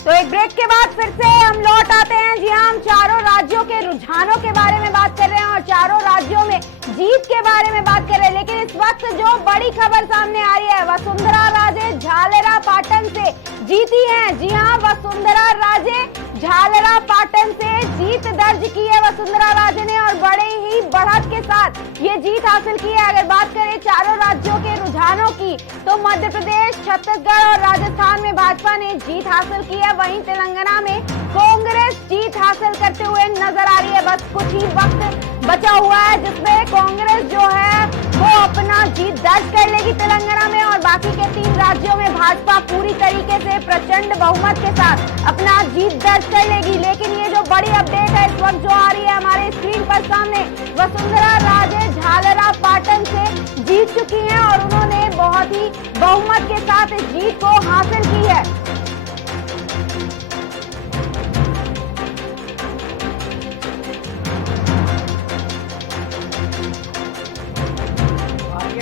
तो एक ब्रेक के बाद फिर से हम लौट आते हैं। जी हाँ, हम चारों राज्यों के रुझानों के बारे में बात कर रहे हैं और चारों राज्यों में जीत के बारे में बात कर रहे हैं। लेकिन इस वक्त जो बड़ी खबर सामने आ रही है, वसुंधरा राजे झालरा पाटन से जीती हैं। जी हाँ, वसुंधरा राजे झालरा पाटन से जीत दर्ज की है वसुंधरा राजे ने और बड़े ही बढ़त के साथ ये जीत हासिल की है। अगर बात करें चारों राज्यों के रुझानों की, तो मध्य प्रदेश, छत्तीसगढ़ और राजस्थान में भाजपा ने जीत हासिल की है। वहीं तेलंगाना में कांग्रेस जीत हासिल करते हुए नजर आ रही है। बस कुछ ही वक्त बचा हुआ है जिसमें कांग्रेस जो है वो अपना जीत दर्ज कर लेगी तेलंगाना में और बाकी के 3 राज्यों में भाजपा पूरी तरीके से प्रचंड बहुमत के साथ अपना जीत दर्ज कर लेगी। लेकिन ये जो बड़ी अपडेट है इस वक्त जो आ रही है हमारे स्क्रीन पर सामने, वसुंधरा राजे झालरा पाटन से जीत चुकी हैं और उन्होंने बहुत ही बहुमत के साथ इस जीत को हासिल की है।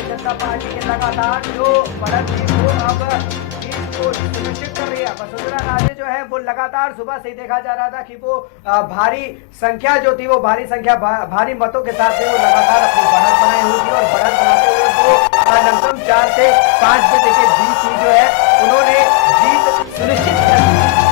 जनता पार्टी के लगातार जो बढ़त थी वो अब जीत को सुनिश्चित कर रही है। वसुंधरा राजे जो है वो लगातार सुबह से ही देखा जा रहा था कि वो भारी संख्या जो थी वो भारी मतों के साथ वो लगातार अपनी बढ़त बनाई हुई थी और बढ़त बनाते हुए वो लमसम 4 से 5 बजे के बीच ही जो है उन्होंने जीत सुनिश्चित कर।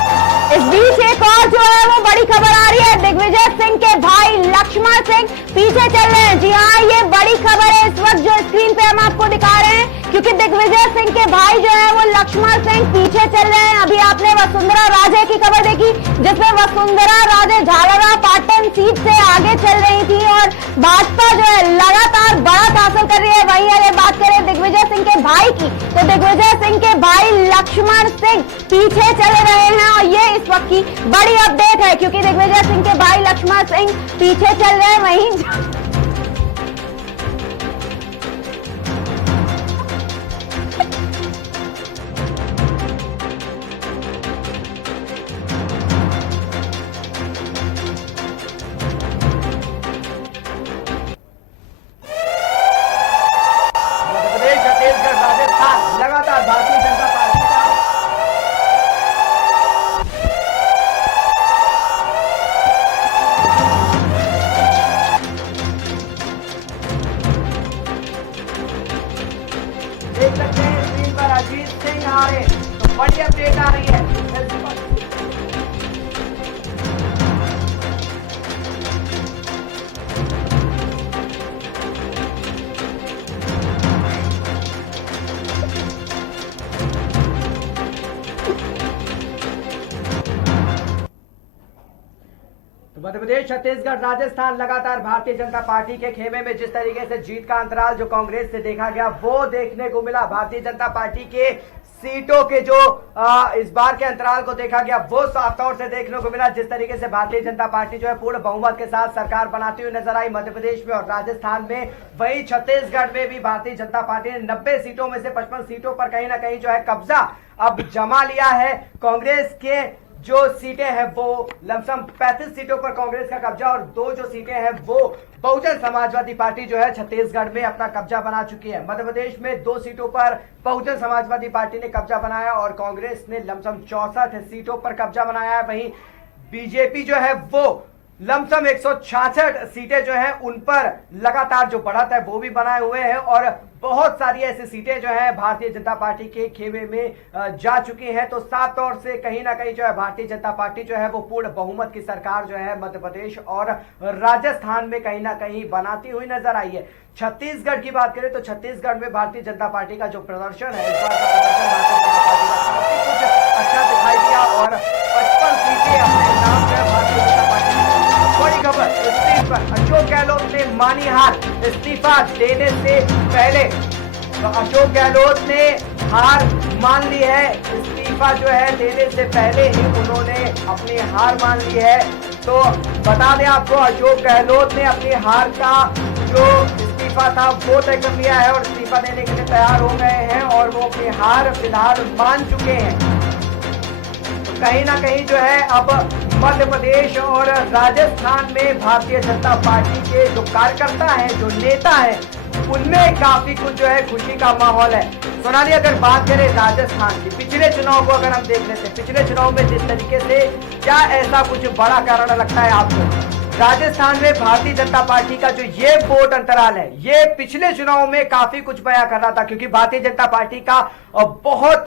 इस बीच एक और जो है वो बड़ी खबर आ रही है, दिग्विजय सिंह के भाई लक्ष्मण सिंह पीछे चल रहे हैं। जी हाँ, ये बड़ी खबर है इस वक्त जो स्क्रीन पे हम आपको दिखा रहे हैं, क्योंकि दिग्विजय सिंह के भाई जो है वो लक्ष्मण सिंह पीछे चल रहे हैं। अभी आपने वसुंधरा राजे की खबर देखी जिसमें वसुंधरा राजे झालरा पाटन सीट से आगे चल रही थी और भाजपा जो है लगातार बढ़त हासिल कर रही है। वहीं अगर बात करें दिग्विजय सिंह के भाई की, तो दिग्विजय सिंह के भाई लक्ष्मण सिंह पीछे चल रहे हैं और ये इस वक्त की बड़ी अपडेट है, क्योंकि दिग्विजय सिंह के भाई लक्ष्मण सिंह पीछे चल रहे हैं। वहीं देख सकते हैं स्क्रीन पर अजीत सिंह आ रहे तो बड़ी अपडेट आ रही है। मध्य प्रदेश, छत्तीसगढ़, राजस्थान लगातार भारतीय जनता पार्टी के खेमे में जिस तरीके से जीत का अंतराल जो कांग्रेस से देखा गया वो देखने को मिला। भारतीय जनता पार्टी के सीटों के जो इस बार के अंतराल को देखा गया वो साफ तौर से देखने को मिला। जिस तरीके से भारतीय जनता पार्टी जो है पूर्ण बहुमत के साथ सरकार बनाती हुई नजर आई मध्य प्रदेश में और राजस्थान में। वहीं छत्तीसगढ़ में भी भारतीय जनता पार्टी ने 90 सीटों में से 55 सीटों पर कहीं ना कहीं जो है कब्जा अब जमा लिया है। कांग्रेस के जो सीटें हैं वो लमसम 35 सीटों पर कांग्रेस का कब्जा और 2 जो सीटें हैं वो बहुजन समाजवादी पार्टी जो है छत्तीसगढ़ में अपना कब्जा बना चुकी है। मध्य प्रदेश में 2 सीटों पर बहुजन समाजवादी पार्टी ने कब्जा बनाया और कांग्रेस ने लमसम 64 सीटों पर कब्जा बनाया है। वहीं बीजेपी जो है वो लमसम 166 सीटें जो है उन पर लगातार जो बढ़त है वो भी बनाए हुए हैं और बहुत सारी ऐसी सीटें जो है भारतीय जनता पार्टी के खेमे में जा चुकी हैं। तो साफ तौर से कहीं ना कहीं जो है भारतीय जनता पार्टी जो है वो पूर्ण बहुमत की सरकार जो है मध्य प्रदेश और राजस्थान में कहीं ना कहीं बनाती हुई नजर आई है। छत्तीसगढ़ की बात करें तो छत्तीसगढ़ में भारतीय जनता पार्टी का जो प्रदर्शन है इस बार का प्रदर्शन भारतीय जनता पार्टी का काफी कुछ अच्छा दिखाई दिया और 55 सीटें अपने नाम जो है भारतीय जनता पार्टी। बड़ी खबर इस्तीफा, अशोक गहलोत ने मानी हार, इस्तीफा देने से पहले तो अशोक गहलोत ने हार मान ली है। इस्तीफा जो है देने से पहले ही उन्होंने अपनी हार मान ली है। तो बता दें आपको, अशोक गहलोत ने अपनी हार का जो इस्तीफा था वो तय कर लिया है और इस्तीफा देने के लिए तैयार हो गए हैं और वो अपनी हार फिलहाल मान चुके हैं। तो कहीं ना कहीं जो है अब मध्य प्रदेश और राजस्थान में भारतीय जनता पार्टी के जो कार्यकर्ता हैं, जो नेता हैं, उनमें काफी कुछ जो है खुशी का माहौल है। सोनाली, अगर बात करें राजस्थान की, पिछले चुनाव को अगर हम देख लेते हैं, पिछले चुनाव में जिस तरीके से, क्या ऐसा कुछ बड़ा कारण लगता है आपको? राजस्थान में भारतीय जनता पार्टी का जो ये वोट अंतराल है, ये पिछले चुनाव में काफी कुछ बयां कर रहा था, क्योंकि भारतीय जनता पार्टी का बहुत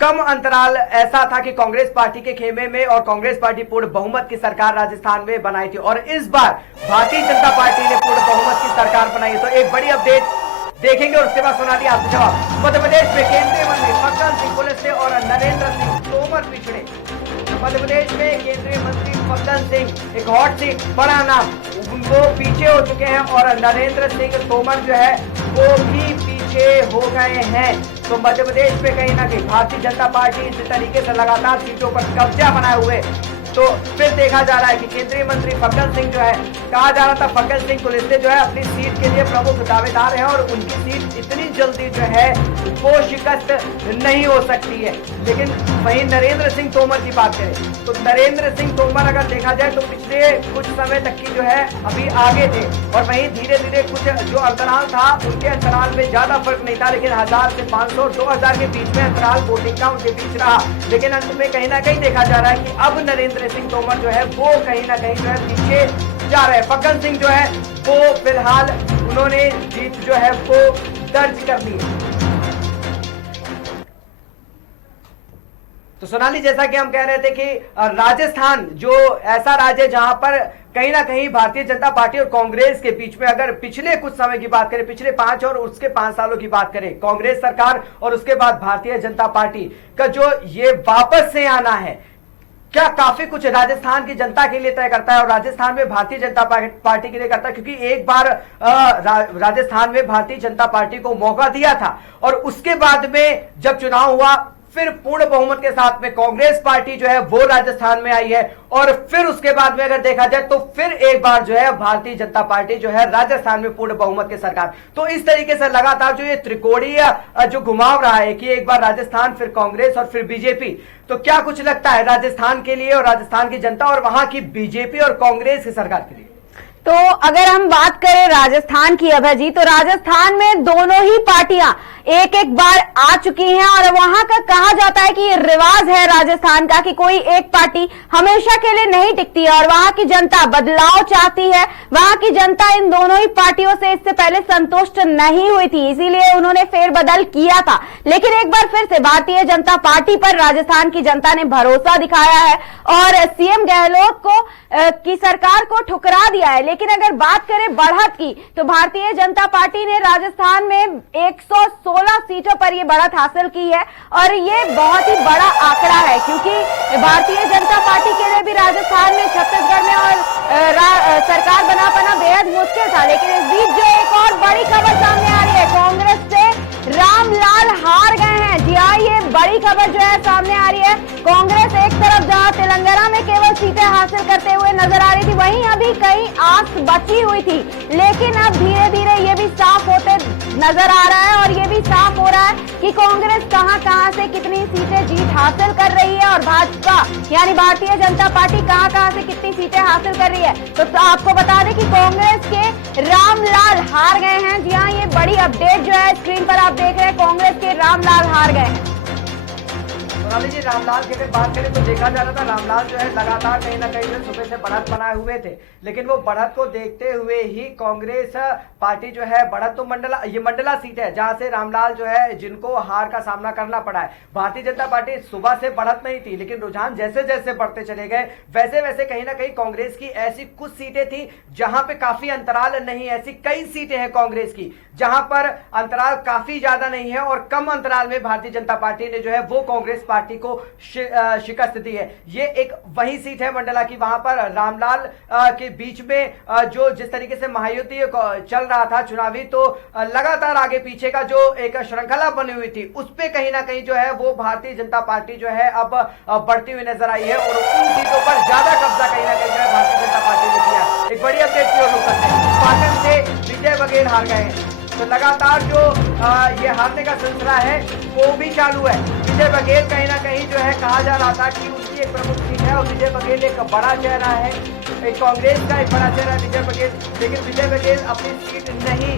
कम अंतराल ऐसा था कि कांग्रेस पार्टी के खेमे में, और कांग्रेस पार्टी पूर्ण बहुमत की सरकार राजस्थान में बनाई थी, और इस बार भारतीय जनता पार्टी ने पूर्ण बहुमत की सरकार बनाई है। तो एक बड़ी अपडेट देखेंगे और उसके बाद सोनाली आपसे जवाब। मध्य प्रदेश में केंद्रीय मंत्री फग्गन सिंह पुलिस से और नरेंद्र सिंह तोमर पिछड़े। मध्य प्रदेश में केंद्रीय मंत्री फग्गन सिंह, एक हॉट सीट, बड़ा नाम, वो पीछे हो चुके हैं, और नरेंद्र सिंह तोमर जो है वो भी पीछे हो गए हैं। तो मध्य प्रदेश में कहीं ना कहीं भारतीय जनता पार्टी इस तरीके से लगातार सीटों पर कब्जा बनाए हुए, तो फिर देखा जा रहा है कि केंद्रीय मंत्री फग्गन सिंह जो है, कहा जा रहा था फग्गन सिंह कुलिस्ते जो है अपनी सीट के लिए प्रमुख दावेदार हैं, और उनकी सीट इतनी जल्दी जो है वो शिकस्त नहीं हो सकती है। लेकिन वहीं नरेंद्र सिंह तोमर की बात करें तो नरेंद्र सिंह तोमर अगर देखा जाए तो पिछले कुछ समय तक की जो है अभी आगे थे, और वहीं धीरे धीरे कुछ जो अंतराल था उनके अंतराल में ज्यादा फर्क नहीं था, लेकिन 1000 से 500 और 2000 के बीच में अंतराल वोटिंग का उनके बीच रहा। लेकिन अंत में कहीं ना कहीं देखा जा रहा है कि अब नरेंद्र सिंह तोमर जो है वो कहीं ना कहीं जो है पीछे जा रहे हैं। फग्गन सिंह जो है वो फिलहाल उन्होंने जीत जो है वो दर्ज कर ली है। तो सोनाली, जैसा कि हम कह रहे थे कि राजस्थान जो ऐसा राज्य है जहां पर कहीं ना कहीं भारतीय जनता पार्टी और कांग्रेस के बीच में, अगर पिछले कुछ समय की बात करें, पिछले 5 और उसके 5 सालों की बात करें, कांग्रेस सरकार और उसके बाद भारतीय जनता पार्टी का जो ये वापस से आना है, क्या काफी कुछ राजस्थान की जनता के लिए तय करता है, और राजस्थान में भारतीय जनता पार्टी के लिए करता है? क्योंकि एक बार राजस्थान में भारतीय जनता पार्टी को मौका दिया था, और उसके बाद में जब चुनाव हुआ, फिर पूर्ण बहुमत के साथ में कांग्रेस पार्टी जो है वो राजस्थान में आई है, और फिर उसके बाद में अगर देखा जाए तो फिर एक बार जो है भारतीय जनता पार्टी जो है राजस्थान में पूर्ण बहुमत की सरकार। तो इस तरीके से लगातार जो ये त्रिकोणीय जो घुमाव रहा है कि एक बार राजस्थान, फिर कांग्रेस और फिर बीजेपी, तो क्या कुछ लगता है राजस्थान के लिए और राजस्थान की जनता और वहां की बीजेपी और कांग्रेस की सरकार के लिए? तो अगर हम बात करें राजस्थान की, अभय जी, तो राजस्थान में दोनों ही पार्टियां एक एक बार आ चुकी हैं, और वहां का कहा जाता है कि ये रिवाज है राजस्थान का कि कोई एक पार्टी हमेशा के लिए नहीं टिकती है, और वहां की जनता बदलाव चाहती है। वहां की जनता इन दोनों ही पार्टियों से इससे पहले संतुष्ट नहीं हुई थी, इसीलिए उन्होंने फेरबदल किया था। लेकिन एक बार फिर से भारतीय जनता पार्टी पर राजस्थान की जनता ने भरोसा दिखाया है, और सीएम गहलोत को की सरकार को ठुकरा दिया है। लेकिन अगर बात करें बढ़त की, तो भारतीय जनता पार्टी ने राजस्थान में 116 सीटों पर यह बढ़त हासिल की है, और ये बहुत ही बड़ा आंकड़ा है, क्योंकि भारतीय जनता पार्टी के लिए भी राजस्थान में, छत्तीसगढ़ में और सरकार बना पाना बेहद मुश्किल था। लेकिन इस बीच जो एक और बड़ी खबर सामने आ रही है, कांग्रेस से रामलाल हार गए हैं। जी हाँ, ये बड़ी खबर जो है सामने आ रही है। कांग्रेस एक तरफ जहां तेलंगाना में केवल सीटें हासिल करते हुए नजर आ रही थी, वहीं अभी कई आस बची हुई थी, लेकिन अब धीरे धीरे ये भी साफ होते नजर आ रहा है, और ये भी साफ हो रहा है कि कांग्रेस कहां से कितनी सीटें जीत हासिल कर रही है, और भाजपा यानी भारतीय जनता पार्टी कहां से कितनी सीटें हासिल कर रही है। तो आपको बता दें कि कांग्रेस के रामलाल हार गए हैं। जी हाँ, ये बड़ी अपडेट जो है स्क्रीन पर आप देख रहे हैं, कांग्रेस के रामलाल हार गए हैं। सोनाली जी, रामलाल की अगर बात करें तो देखा जा रहा था रामलाल जो है लगातार कहीं ना कहीं जो सुबह से बढ़त बनाए हुए थे, लेकिन वो बढ़त को देखते हुए ही कांग्रेस पार्टी जो है, बढ़त तो मंडला सीट है जहां से रामलाल जो है जिनको हार का सामना करना पड़ा है। भारतीय जनता पार्टी सुबह से बढ़त नहीं थी, लेकिन रुझान जैसे जैसे बढ़ते चले गए वैसे वैसे कहीं ना कहीं कांग्रेस की ऐसी कुछ सीटें थी जहां पे काफी अंतराल नहीं, ऐसी कई सीटें हैं कांग्रेस की जहां पर अंतराल काफी ज्यादा नहीं है, और कम अंतराल में भारतीय जनता पार्टी ने जो है वो कांग्रेस पार्टी को शिकस्त दी है। ये एक वही सीट है मंडला की, वहां पर रामलाल के बीच में जो जिस तरीके से महायुति चल रहा था चुनावी, तो लगातार आगे पीछे का जो एक श्रृंखला बनी हुई थी उस पे कहीं ना कहीं जो है वो भारतीय जनता पार्टी जो है अब बढ़ती हुई नजर आई है, और उन सीटों पर ज्यादा कब्जा कहीं ना कहीं जो है भारतीय जनता पार्टी ने किया। एक बड़ी अपडेट की ओर रुक करते हैं, पाटन से विजय बघेल हार गए हैं। तो लगातार जो ये हारने का सिलसिला है वो भी चालू है। विजय बघेल कहीं ना कहीं जो है कहा जा रहा था कि उनकी एक प्रमुख सीट है और विजय बघेल एक बड़ा चेहरा है, एक कांग्रेस का एक बड़ा चेहरा है विजय बघेल, लेकिन विजय बघेल अपनी सीट नहीं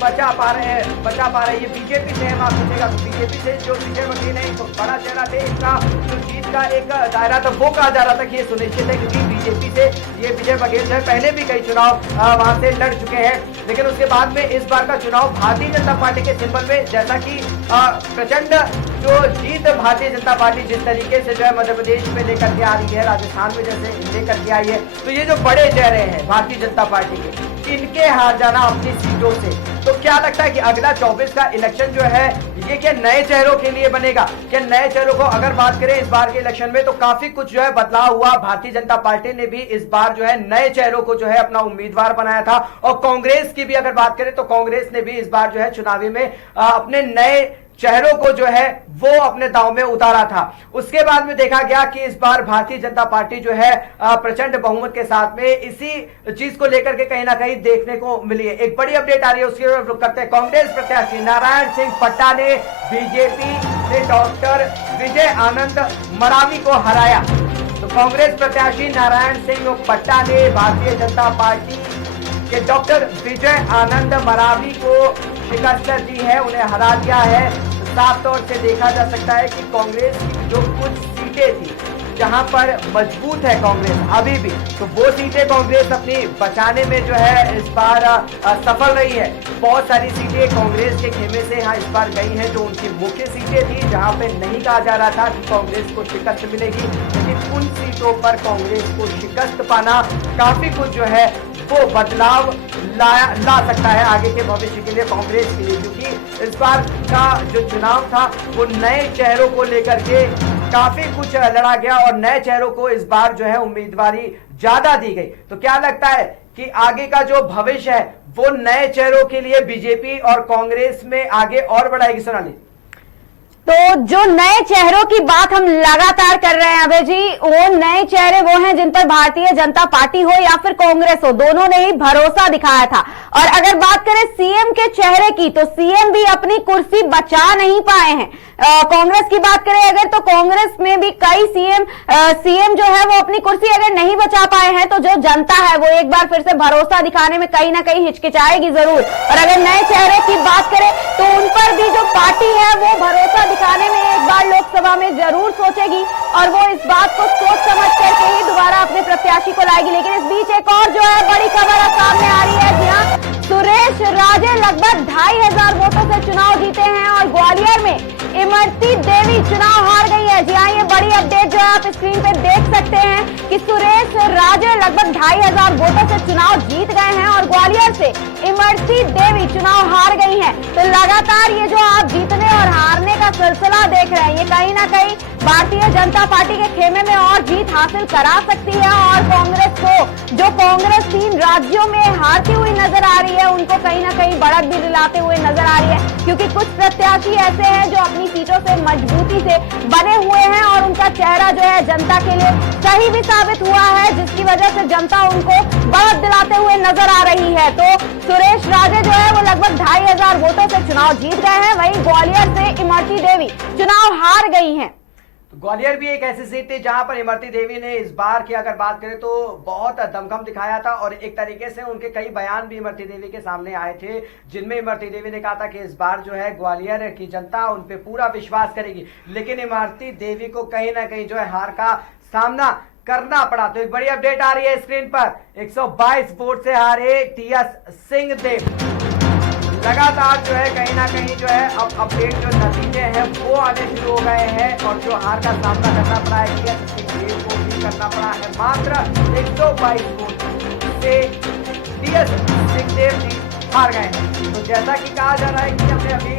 बचा पा रहे हैं। ये बीजेपी से है, माफ कीजिएगा, तो बीजेपी से जो विजय बघेल है तो बड़ा चेहरा थे, इनका जो जीत का एक दायरा था वो कहा जा रहा था कि ये सुनिश्चित है, क्योंकि बीजेपी से ये विजय बघेल जो है पहले भी कई चुनाव वहां से लड़ चुके हैं। लेकिन उसके बाद में इस बार का चुनाव भारतीय जनता पार्टी के सिंबल में, जैसा कि प्रचंड जो जीत भारतीय जनता पार्टी जिस तरीके से जो है मध्य प्रदेश में लेकर के आ रही है, राजस्थान में जैसे लेकर के आई है, तो ये जो बड़े चेहरे हैं भारतीय जनता पार्टी के, इनके हार जाना अपनी सीटों से, तो क्या लगता है कि अगला 24 का इलेक्शन जो है ये क्या नए चेहरों के लिए बनेगा? क्या नए चेहरों को अगर बात करें इस बार के इलेक्शन में तो काफी कुछ जो है बदलाव हुआ। भारतीय जनता पार्टी ने भी इस बार जो है नए चेहरों को जो है अपना उम्मीदवार बनाया था, और कांग्रेस की भी अगर बात करें तो कांग्रेस ने भी इस बार जो है चुनावी में अपने नए चेहरों को जो है वो अपने दांव में उतारा था। उसके बाद में देखा गया कि इस बार भारतीय जनता पार्टी जो है प्रचंड बहुमत के साथ में इसी चीज को लेकर के कहीं ना कहीं देखने को मिली है। एक बड़ी अपडेट आ रही है, उसकी ओर रुख करते हैं। कांग्रेस प्रत्याशी नारायण सिंह पट्टा ने बीजेपी से डॉक्टर विजय आनंद मरावी को हराया। तो कांग्रेस प्रत्याशी नारायण सिंह पट्टा ने भारतीय जनता पार्टी के डॉक्टर विजय आनंद मरावी को शिकस्त दी है, उन्हें हरा दिया है। साफ तौर से देखा जा सकता है कि कांग्रेस की जो कुछ सीटें थी जहां पर मजबूत है कांग्रेस अभी भी, तो वो सीटें कांग्रेस अपनी बचाने में जो है इस बार सफल रही है। बहुत सारी सीटें कांग्रेस के खेमे से यहाँ इस बार गई हैं जो उनकी मुख्य सीटें थी, जहां पे नहीं कहा जा रहा था कि कांग्रेस को शिकस्त मिलेगी, लेकिन उन सीटों पर कांग्रेस को शिकस्त पाना काफी कुछ जो है वो बदलाव ला सकता है आगे के भविष्य के लिए कांग्रेस के लिए, क्योंकि इस बार का जो चुनाव था वो नए चेहरों को लेकर के काफी कुछ लड़ा गया और नए चेहरों को इस बार जो है उम्मीदवारी ज्यादा दी गई। तो क्या लगता है कि आगे का जो भविष्य है वो नए चेहरों के लिए बीजेपी और कांग्रेस में आगे और बढ़ाएगी? सोनाली, तो जो नए चेहरों की बात हम लगातार कर रहे हैं अभय जी, वो नए चेहरे वो हैं जिन पर भारतीय जनता पार्टी हो या फिर कांग्रेस हो, दोनों ने ही भरोसा दिखाया था। और अगर बात करें सीएम के चेहरे की, तो सीएम भी अपनी कुर्सी बचा नहीं पाए हैं। कांग्रेस की बात करें अगर, तो कांग्रेस में भी कई सीएम जो है वो अपनी कुर्सी अगर नहीं बचा पाए हैं, तो जो जनता है वो एक बार फिर से भरोसा दिखाने में कहीं ना कहीं हिचकिचाएगी जरूर। और अगर नए चेहरे की बात करें तो उन पर भी जो पार्टी है वो भरोसा दिखाने में एक बार लोकसभा में जरूर सोचेगी और वो इस बात को सोच समझ करके ही दोबारा अपने प्रत्याशी को लाएगी। लेकिन इस बीच एक और जो है बड़ी खबर सामने आ रही है। जी हाँ, सुरेश राजे लगभग 2500 वोटों से चुनाव जीते हैं और ग्वालियर में इमरती देवी चुनाव हार गई है। जी हाँ, ये बड़ी अपडेट जो है आप स्क्रीन पे देख सकते हैं कि सुरेश राजे लगभग 2500 वोटों से चुनाव जीत गए हैं और ग्वालियर से इमरती देवी चुनाव हार गई हैं। तो लगातार ये जो आप जीतने और हारने का सिलसिला देख रहे हैं, ये कहीं ना कहीं भारतीय जनता पार्टी के खेमे में और जीत हासिल करा सकती है और कांग्रेस को, जो कांग्रेस 3 राज्यों में हारती हुई नजर आ रही है, उनको कहीं ना कहीं बढ़त भी दिलाते हुए नजर आ रही है, क्योंकि कुछ प्रत्याशी ऐसे हैं जो अपनी सीटों से मजबूती से बने हुए हैं और उनका चेहरा जो है जनता के लिए सही भी साबित हुआ है, जिसकी वजह से जनता उनको बढ़त दिलाते हुए नजर आ रही है। तो सुरेश राजे जो है वो लगभग 2500 वोटों से चुनाव जीत गए हैं, वहीं ग्वालियर से इमरती देवी चुनाव हार गई हैं। ग्वालियर भी एक ऐसी सीट थी जहां पर इमरती देवी ने इस बार की अगर बात करें तो बहुत दमखम दिखाया था और एक तरीके से उनके कई बयान भी इमरती देवी के सामने आए थे, जिनमें इमरती देवी ने कहा था कि इस बार जो है ग्वालियर की जनता उन पे पूरा विश्वास करेगी, लेकिन इमरती देवी को कहीं ना कहीं जो है हार का सामना करना पड़ा। तो एक बड़ी अपडेट आ रही है स्क्रीन पर, 122 वोट से हारे टीएस सिंहदेव। लगातार जो है कहीं ना कहीं जो है अब अपडेट जो नतीजे हैं वो आने शुरू हो गए हैं और जो हार का सामना करना पड़ा है टीएस सिंहदेव को भी करना पड़ा है। मात्र 122 वोट से टीएस सिंहदेव जी हार गए हैं। तो जैसा कि कहा जा रहा है कि हमने अभी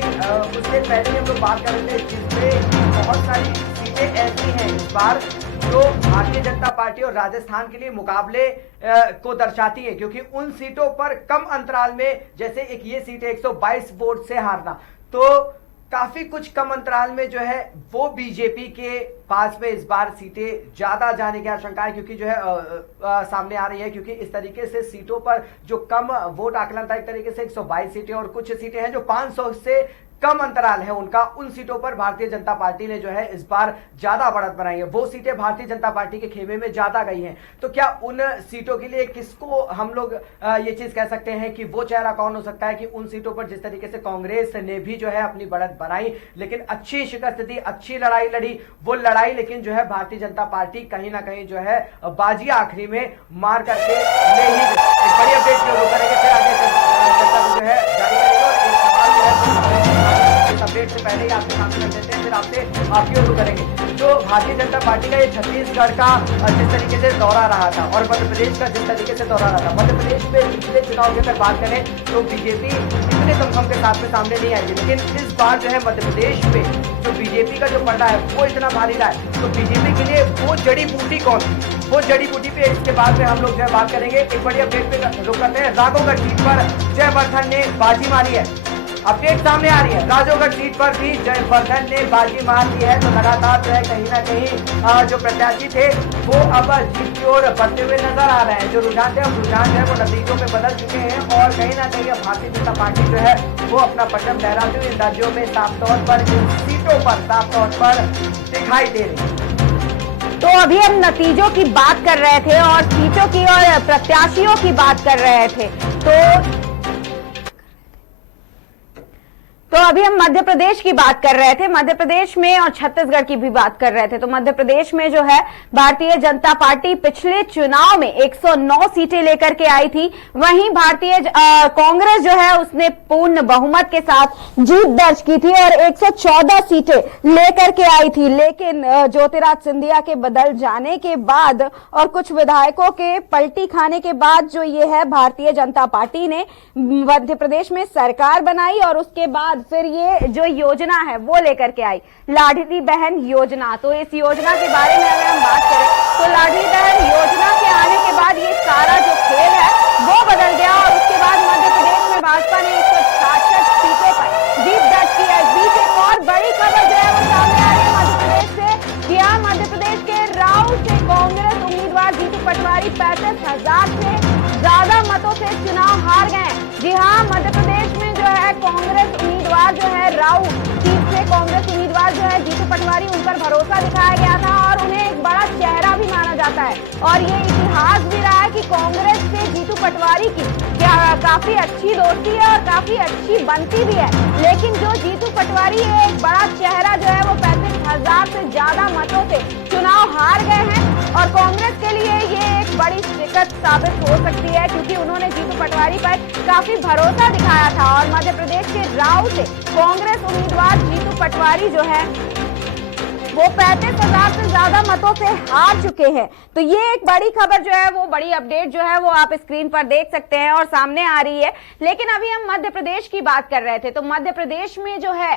उससे पहले हम लोग बात कर रहे थे, जिसमें बहुत सारी सीटें ऐसी हैं इस बार जो भारतीय जनता पार्टी और राजस्थान के लिए मुकाबले को दर्शाती है, क्योंकि उन सीटों पर कम अंतराल में, जैसे एक ये सीट है 122 वोट से हारना, तो काफी कुछ कम अंतराल में जो है वो बीजेपी के पास में इस बार सीटें ज्यादा जाने की आशंका है, क्योंकि जो है सामने आ रही है, क्योंकि इस तरीके से सीटों पर जो कम वोट आकलन था, एक तरीके से 122 सीटें और कुछ सीटें हैं जो 500 से कम अंतराल है उनका, उन सीटों पर भारतीय जनता पार्टी ने जो है इस बार ज्यादा बढ़त बनाई है। वो सीटें भारतीय जनता पार्टी के खेमे में ज्यादा गई हैं। तो क्या उन सीटों के लिए किसको हम लोग ये चीज कह सकते हैं कि वो चेहरा कौन हो सकता है कि उन सीटों पर जिस तरीके से कांग्रेस ने भी जो है अपनी बढ़त बनाई, लेकिन अच्छी शिकस्त दी, अच्छी लड़ाई लड़ी, वो लड़ाई लेकिन जो है भारतीय जनता पार्टी कहीं ना कहीं जो है बाजी आखिरी में मार करके ले ही गई। एक बड़ी अपडेट जो करेंगे, फिर आगे चर्चा जो है जारी करेंगे। और एक सवाल जो है अपडेट से पहले ही आपके सामने रख देते हैं, फिर आपसे आपकी ओर करेंगे। जो भारतीय जनता पार्टी का ये छत्तीसगढ़ का जिस तरीके से दौरा रहा था और मध्य प्रदेश का जिस तरीके से दौरा रहा था, मध्य प्रदेश में पिछले चुनाव की अगर बात करें तो बीजेपी इतने दमखम के साथ में सामने नहीं आई थी, लेकिन इस बार जो है मध्य प्रदेश में जो बीजेपी का जो पलड़ा है वो इतना भारी रहा है। तो बीजेपी के लिए वो जड़ी बूटी कौन थी, वो जड़ी बूटी पे इसके बाद में हम लोग जो है बात करेंगे। एक बड़ी अपडेट पे रुक करते हैं। राघवगढ़ सीट पर जयवर्धन ने बाजी मारी है, अपडेट सामने आ रही है। राघवगढ़ सीट पर भी जयवर्धन ने बाजी मार दी है। तो लगातार जो है कहीं ना कहीं जो प्रत्याशी थे वो अब जीत की ओर बढ़ते हुए नजर आ रहे हैं। जो रुझान थे अब रुझान जो है वो नतीजों में बदल चुके हैं और कहीं ना कहीं अब भारतीय जनता पार्टी जो है वो अपना परचम लहराते हुए इन राज्यों में साफ तौर पर, इन सीटों पर साफ तौर पर दिखाई दे रही है। तो अभी हम नतीजों की बात कर रहे थे और सीटों की और प्रत्याशियों की बात कर रहे थे। तो अभी हम मध्य प्रदेश की बात कर रहे थे, मध्य प्रदेश में और छत्तीसगढ़ की भी बात कर रहे थे। तो मध्य प्रदेश में जो है भारतीय जनता पार्टी पिछले चुनाव में 109 सीटें लेकर के आई थी। वहीं भारतीय कांग्रेस जो है उसने पूर्ण बहुमत के साथ जीत दर्ज की थी और 114 सीटें लेकर के आई थी। लेकिन ज्योतिराज सिंधिया के बदल जाने के बाद और कुछ विधायकों के पलटी खाने के बाद जो ये है भारतीय जनता पार्टी ने मध्य प्रदेश में सरकार बनाई और उसके बाद फिर ये जो योजना है वो लेकर के आई, लाडली बहन योजना। तो इस योजना के बारे में अगर हम बात करें तो लाडली बहन योजना के आने के बाद ये सारा जो खेल है वो बदल गया और उसके बाद मध्य प्रदेश में भाजपा ने 166 सीटों पर जीत दर्ज की है। इस बीच एक और बड़ी खबर जो है वो सामने आ रही है मध्य प्रदेश से कि यहाँ मध्य प्रदेश के राव से कांग्रेस उम्मीदवार जीतू पटवारी 35,000 से ज्यादा मतों से चुनाव हार गए। जी हाँ, मध्य प्रदेश में जो है कांग्रेस उम्मीदवार जो है राव सीट से कांग्रेस उम्मीदवार जो है जीतू पटवारी, उन पर भरोसा दिखाया गया था और उन्हें एक बड़ा चेहरा भी माना जाता है। और ये इतिहास भी रहा है कि कांग्रेस से जीतू पटवारी की काफी अच्छी दोस्ती है और काफी अच्छी बनती भी है। लेकिन जो जीतू पटवारी है एक बड़ा चेहरा जो है वो 35,000 से ज्यादा मतों से चुनाव हार गए हैं और कांग्रेस के लिए ये एक बड़ी शिकस्त साबित हो सकती है, क्योंकि उन्होंने जीतू पटवारी पर काफी भरोसा दिखाया था। और मध्य प्रदेश के राव से कांग्रेस उम्मीदवार जीतू पटवारी जो है वो 35,000 से ज्यादा मतों से हार चुके हैं। तो ये एक बड़ी खबर जो है वो बड़ी अपडेट जो है वो आप स्क्रीन पर देख सकते हैं और सामने आ रही है। लेकिन अभी हम मध्य प्रदेश की बात कर रहे थे। तो मध्य प्रदेश में जो है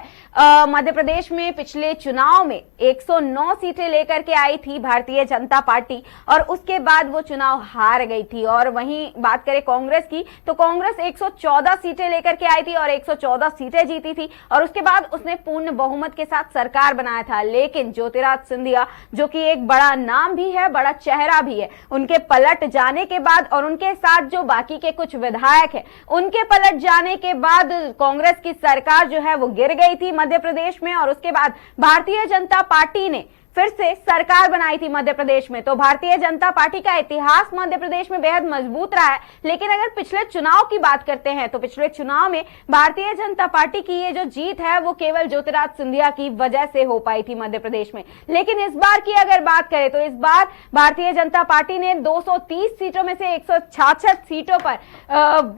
मध्य प्रदेश में पिछले चुनाव में 109 सीटें लेकर के आई थी भारतीय जनता पार्टी और उसके बाद वो चुनाव हार गई थी। और वहीं बात करें कांग्रेस की तो कांग्रेस 114 सीटें लेकर के आई थी और 114 सीटें जीती थी और उसके बाद उसने पूर्ण बहुमत के साथ सरकार बनाया था। लेकिन ज्योतिराज सिंधिया जो कि एक बड़ा नाम भी है, बड़ा चेहरा भी है, उनके पलट जाने के बाद और उनके साथ जो बाकी के कुछ विधायक हैं उनके पलट जाने के बाद कांग्रेस की सरकार जो है वो गिर गई थी मध्य प्रदेश में और उसके बाद भारतीय जनता पार्टी ने फिर से सरकार बनाई थी मध्य प्रदेश में। तो भारतीय जनता पार्टी का इतिहास मध्य प्रदेश में बेहद मजबूत रहा है। लेकिन अगर पिछले चुनाव की बात करते हैं तो पिछले चुनाव में भारतीय जनता पार्टी की ये जो जीत है वो केवल ज्योतिराज सिंधिया की वजह से हो पाई थी मध्य प्रदेश में। लेकिन इस बार की अगर बात करें तो इस बार भारतीय जनता पार्टी ने 230 सीटों में से 166 सीटों पर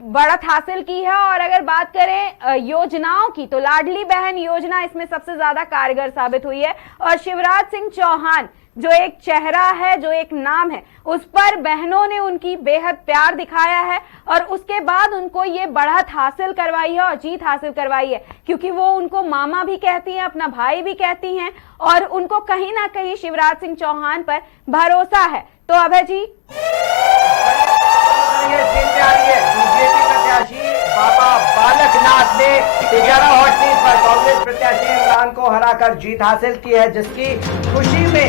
बढ़त हासिल की है। और अगर बात करें योजनाओं की तो लाडली बहन योजना इसमें सबसे ज्यादा कारगर साबित हुई है और शिवराज सिंह चौहान जो एक चेहरा है, जो एक नाम है, उस पर बहनों ने उनकी बेहद प्यार दिखाया है और उसके बाद उनको ये बढ़त हासिल करवाई है और जीत हासिल करवाई है, क्योंकि वो उनको मामा भी कहती हैं, अपना भाई भी कहती हैं और उनको कहीं ना कहीं शिवराज सिंह चौहान पर भरोसा है। तो अभय जी बीजेपी प्रत्याशी बाबा बालकनाथ ने तिजारा हॉट सीट पर कांग्रेस प्रत्याशी इमरान को हराकर जीत हासिल की है, जिसकी खुशी में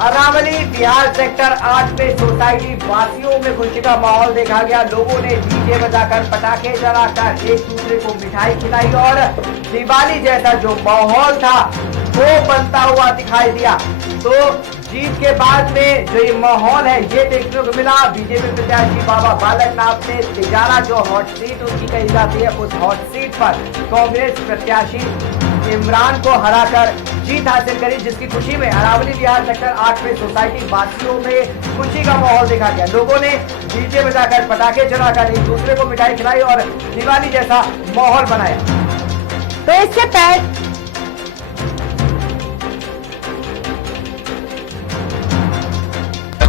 अरावली बिहार सेक्टर 8 में सोसाइटी वासियों में खुशी का माहौल देखा गया। लोगों ने डीजे बजाकर पटाखे जलाकर एक दूसरे को मिठाई खिलाई और दिवाली जैसा जो माहौल था वो बनता हुआ दिखाई दिया। तो जीत के बाद में जो ये माहौल है ये देखने को मिला। बीजेपी प्रत्याशी बाबा बालकनाथ ने तिजारा जो हॉट सीट उनकी कही जाती है, उस हॉट सीट पर कांग्रेस प्रत्याशी इमरान को हराकर जीत हासिल करी, जिसकी खुशी में अरावली बिहार सेक्टर 8 में सोसाइटी वासियों में खुशी का माहौल देखा गया। लोगों ने डीजे बजाकर पटाखे जलाकर एक दूसरे को मिठाई खिलाई और दिवाली जैसा माहौल बनाया। तो इससे पहले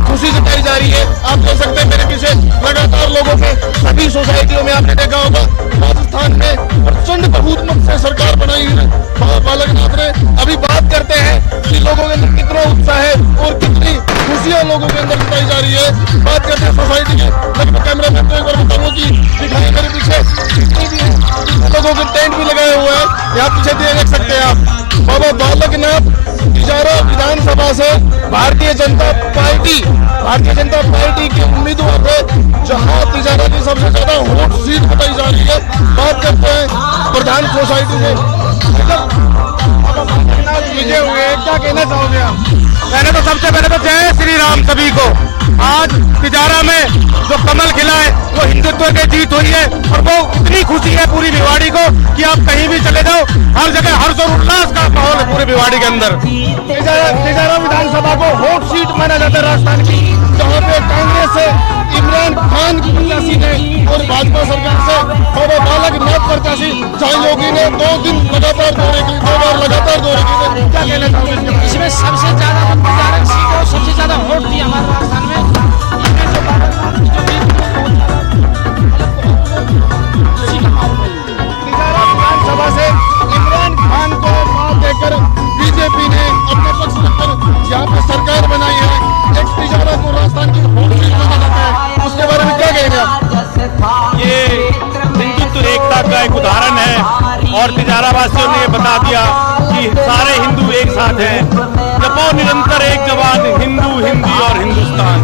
खुशी जताई जा रही है। आप देख सकते हैं मेरे पीछे लगातार लोगों के सभी सोसाइटियों में आपने देखा होगा राजस्थान में प्रचंड बहुमत से सरकार बनाई है बाबा बालकनाथ ने। अभी बात करते हैं कि लोगों के अंदर कितना उत्साह है और कितनी खुशियां लोगों के अंदर जताई जा रही है। बात करते हैं सोसाइटी के, लेकिन कैमरा मैन को एक बार बताऊंगा कि दिखाई मेरे पीछे जितनी भी लोगों के टेंट भी लगाए हुए हैं, यहाँ पीछे देख सकते हैं आप। बाबा बालकनाथ तिजारा विधानसभा से भारतीय जनता पार्टी के उम्मीदवार है, जहां तिजारा की सबसे ज्यादा वोट सीट बताई जा रही है। बात करते हैं प्रधान सोसाइटी से, विजय हुए, क्या कहना चाहोगे आप? मैंने तो सबसे पहले तो जय श्री राम सभी को। आज तिजारा में जो कमल खिला है वो हिंदुत्व की जीत हुई है और वो इतनी खुशी है पूरी भिवाड़ी को कि आप कहीं भी चले जाओ, हर जगह हर्ष और उल्लास का माहौल है पूरी भिवाड़ी के अंदर। तिजारा विधानसभा को हॉट सीट माना जाता है राजस्थान की, जहाँ पे कांग्रेस से इमरान खान की प्रत्याशी ने और भाजपा सरकार से बाबा बालकनाथ प्रत्याशी जहाँ योगी ने 2 दिन लगातार दौरे की, 2 बार लगातार दौरे की। क्या कहना चाहोगे? इसमें सबसे ज्यादा तिजारा सीट और सबसे ज्यादा वोट दी हमारे राजस्थान में। तिजारा विधानसभा से इमरान खान को मात देकर बीजेपी ने अपने पक्ष रखकर यहाँ पे सरकार बनाई है। एक तिजारा को राजस्थान की वोट सीट माना जाता है, उसके बारे में क्या कहेंगे आप? ये हिंदुत्व एकता का एक उदाहरण है और तिजारा वासियों ने ये बता दिया कि सारे हिंदू एक साथ हैं। जपो निरंतर एक जवान, हिंदू हिंदी और हिंदुस्तान।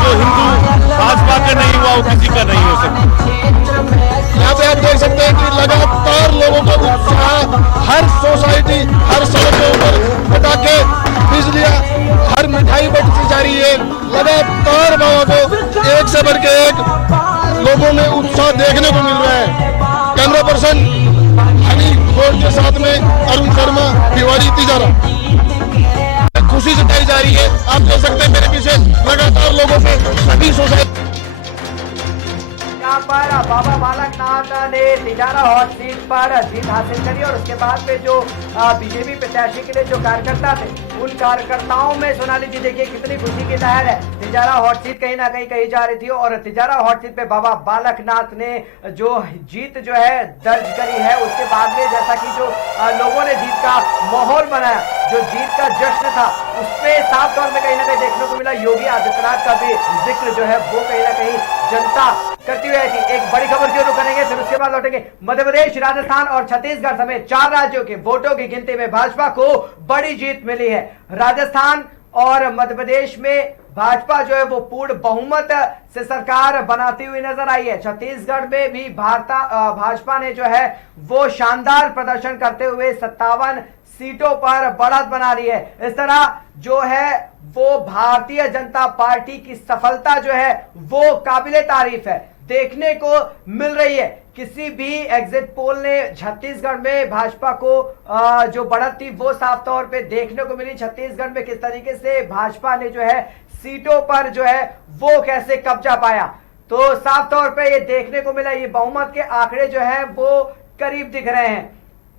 जो हिंदू भाजपा का नहीं हुआ वो किसी का नहीं हो सकता। यहाँ पे आप देख सकते हैं कि लगातार लोगों का उत्साह, हर सोसाइटी, हर सड़कों पर पटाखे, बिजलियां, हर मिठाई बंटती जा रही है। लगातार बाबा को एक से बढ़ के एक लोगों में उत्साह देखने को मिल रहा है। कैमरा पर्सन हनी गोल्ड के साथ में अरुण शर्मा, भिवाड़ी तिजारा। खुशी जताई जा रही है। आप देख सकते हैं मेरे पीछे लगातार लोगों के सभी सोसाइटी यहाँ पर बाबा बालकनाथ ने तिजारा हॉट सीट पर जीत हासिल करी और उसके बाद में जो बीजेपी प्रत्याशी के लिए जो कार्यकर्ता थे उन कार्यकर्ताओं में सोनाली जी देखिए कितनी खुशी की लहर है। तिजारा हॉट सीट कहीं ना कहीं कही जा रही थी और तिजारा हॉट सीट पे बाबा बालकनाथ ने जो जीत जो है दर्ज करी है। उसके बाद में जैसा कि जो लोगों ने जीत का माहौल बनाया, जो जीत का जश्न था, उसमें साफ तौर में कहीं ना कहीं देखने को मिला योगी आदित्यनाथ का भी जिक्र जो है वो कहीं ना कहीं जनता करती हुई थी। एक बड़ी खबर की ओर करेंगे, फिर उसके बाद लौटेंगे। मध्य प्रदेश, राजस्थान और छत्तीसगढ़ समेत 4 राज्यों के वोटों की गिनती में भाजपा को बड़ी जीत मिली है। राजस्थान और मध्य प्रदेश में भाजपा जो है वो पूर्ण बहुमत से सरकार बनाती हुई नजर आई है। छत्तीसगढ़ में भी भाजपा ने जो है वो शानदार प्रदर्शन करते हुए 57 सीटों पर बढ़त बना रही है। इस तरह जो है वो भारतीय जनता पार्टी की सफलता जो है वो काबिले तारीफ है, देखने को मिल रही है। किसी भी एग्जिट पोल ने छत्तीसगढ़ में भाजपा को जो बढ़त थी वो साफ तौर पे देखने को मिली। छत्तीसगढ़ में किस तरीके से भाजपा ने जो है सीटों पर जो है वो कैसे कब्जा पाया, तो साफ तौर पे ये देखने को मिला। ये बहुमत के आंकड़े जो है वो करीब दिख रहे हैं।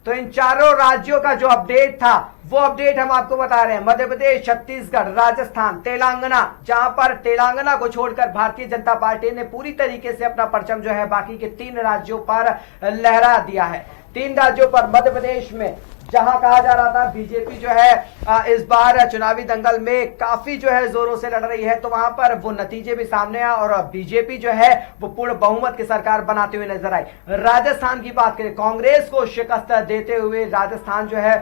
तो इन 4 राज्यों का जो अपडेट था वो अपडेट हम आपको बता रहे हैं। मध्य प्रदेश, छत्तीसगढ़, राजस्थान, तेलंगाना, जहां पर तेलंगाना को छोड़कर भारतीय जनता पार्टी ने पूरी तरीके से अपना परचम जो है बाकी के 3 राज्यों पर लहरा दिया है। 3 राज्यों पर, मध्य प्रदेश में जहां कहा जा रहा था बीजेपी जो है इस बार चुनावी दंगल में काफी जो है जोरों से लड़ रही है, तो वहां पर वो नतीजे भी सामने आए और बीजेपी जो है वो पूर्ण बहुमत की सरकार बनाते हुए नजर आई। राजस्थान की बात करें, कांग्रेस को शिकस्त देते हुए राजस्थान जो है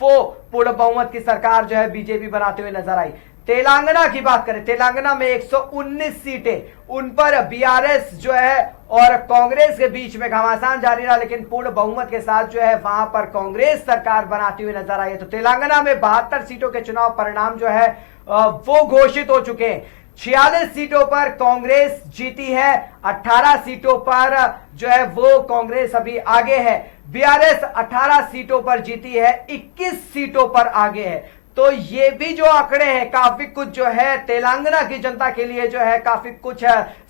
वो पूर्ण बहुमत की सरकार जो है बीजेपी बनाते हुए नजर आई। तेलंगाना की बात करें, तेलंगाना में 119 सीटें, उन पर बीआरएस जो है और कांग्रेस के बीच में घमासान जारी रहा, लेकिन पूर्ण बहुमत के साथ जो है वहां पर कांग्रेस सरकार बनाती हुई नजर आई है। तो तेलंगाना में 72 सीटों के चुनाव परिणाम जो है वो घोषित हो चुके हैं। 46 सीटों पर कांग्रेस जीती है, 18 सीटों पर जो है वो कांग्रेस अभी आगे है। बीआरएस 18 सीटों पर जीती है, 21 सीटों पर आगे है। तो ये भी जो आंकड़े हैं काफी कुछ जो है तेलंगाना की जनता के लिए जो है काफी कुछ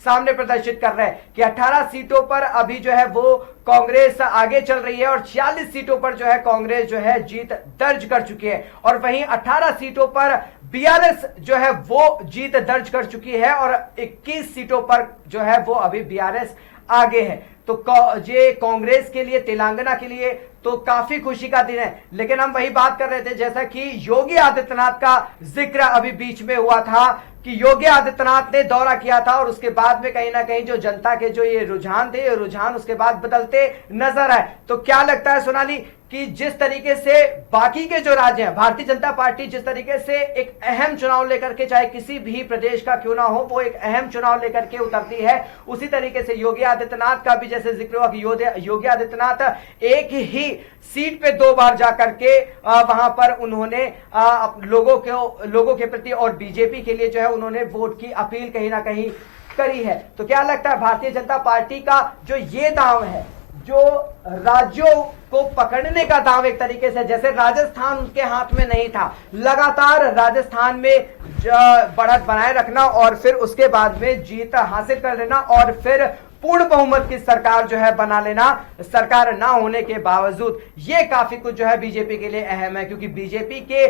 सामने प्रदर्शित कर रहे हैं कि 18 सीटों पर अभी जो है वो कांग्रेस आगे चल रही है और 46 सीटों पर जो है कांग्रेस जो है जीत दर्ज कर चुकी है, और वहीं 18 सीटों पर बीआरएस जो है वो जीत दर्ज कर चुकी है और 21 सीटों पर जो है वो अभी बीआरएस आगे है। तो ये कांग्रेस के लिए, तेलंगाना के लिए तो काफी खुशी का दिन है। लेकिन हम वही बात कर रहे थे जैसा कि योगी आदित्यनाथ का जिक्र अभी बीच में हुआ था कि योगी आदित्यनाथ ने दौरा किया था और उसके बाद में कहीं ना कहीं जो जनता के जो ये रुझान थे, ये रुझान उसके बाद बदलते नजर आए। तो क्या लगता है सोनाली कि जिस तरीके से बाकी के जो राज्य हैं, भारतीय जनता पार्टी जिस तरीके से एक अहम चुनाव लेकर के, चाहे किसी भी प्रदेश का क्यों ना हो, वो एक अहम चुनाव लेकर के उतरती है, उसी तरीके से योगी आदित्यनाथ का भी जैसे जिक्र हुआ कि योगी आदित्यनाथ एक ही सीट पे 2 बार जाकर के वहां पर उन्होंने लोगों के प्रति और बीजेपी के लिए जो है उन्होंने वोट की अपील कहीं ना कहीं करी है। तो क्या लगता है भारतीय जनता पार्टी का जो ये दांव है, जो राज्यों को पकड़ने का दांव, एक तरीके से जैसे राजस्थान उनके हाथ में नहीं था, लगातार राजस्थान में बढ़त बनाए रखना और फिर उसके बाद में जीत हासिल कर लेना और फिर पूर्ण बहुमत की सरकार जो है बना लेना, सरकार ना होने के बावजूद, ये काफी कुछ जो है बीजेपी के लिए अहम है, क्योंकि बीजेपी के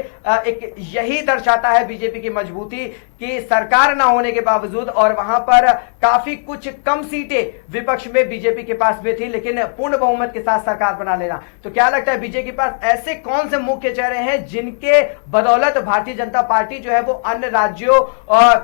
एक यही दर्शाता है बीजेपी की मजबूती कि सरकार ना होने के बावजूद, और वहां पर काफी कुछ कम सीटें विपक्ष में बीजेपी के पास में थी, लेकिन पूर्ण बहुमत के साथ सरकार बना लेना। तो क्या लगता है बीजेपी के पास ऐसे कौन से मुख्य चेहरे हैं जिनके बदौलत भारतीय जनता पार्टी जो है वो अन्य राज्यों